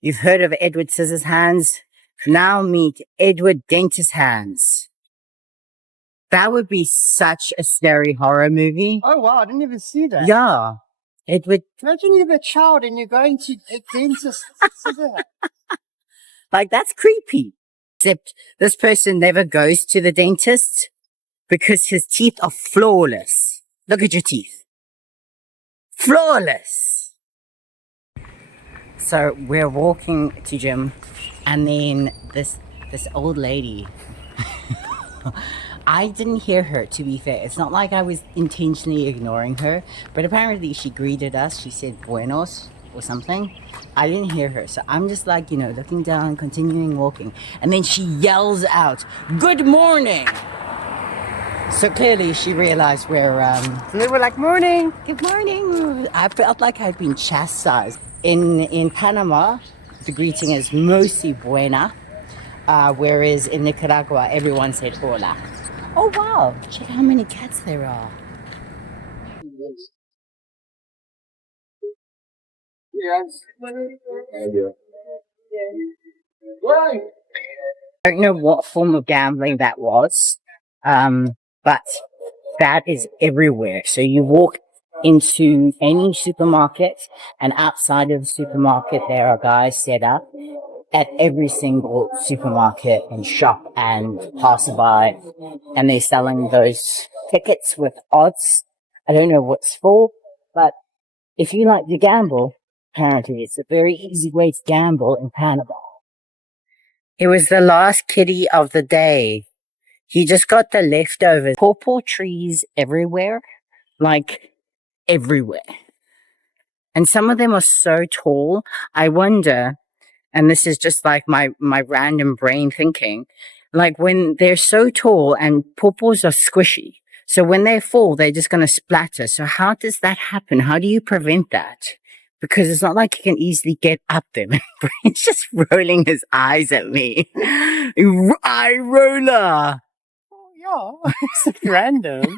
You've heard of Edward Scissorhands? Now meet Edward Dentist Hands. That would be such a scary horror movie. Oh wow, I didn't even see that. Yeah. Edward. Imagine you're a child and you're going to a dentist. Like, that's creepy. Except this person never goes to the dentist because his teeth are flawless. Look at your teeth. Flawless. So we're walking to gym, and then this old lady, I didn't hear her, to be fair. It's not like I was intentionally ignoring her, but apparently she greeted us. She said buenos or something. I didn't hear her, so I'm just like, you know, looking down, continuing walking, and then she yells out, "Good morning!" So clearly she realized we're So they were like, morning. good morning. I felt like I'd been chastised. In Panama, the greeting is mostly buena, whereas in Nicaragua, everyone said hola. Oh wow, check how many cats there are. Yes. I don't know what form of gambling that was, but that is everywhere. So you walk into any supermarket, and outside of the supermarket, there are guys set up at every single supermarket and shop and passerby, and they're selling those tickets with odds. I don't know what's for, but if you like to gamble, apparently it's a very easy way to gamble in Panama. It was the last kitty of the day. He just got the leftovers. Pawpaw trees everywhere, like everywhere. And some of them are so tall, I wonder, and this is just like my random brain thinking, like when they're so tall and pawpaws are squishy, so when they fall, they're just going to splatter. So how does that happen? How do you prevent that? Because it's not like you can easily get up them. It's just rolling his eyes at me. Eye roller. Oh, yeah. It's random.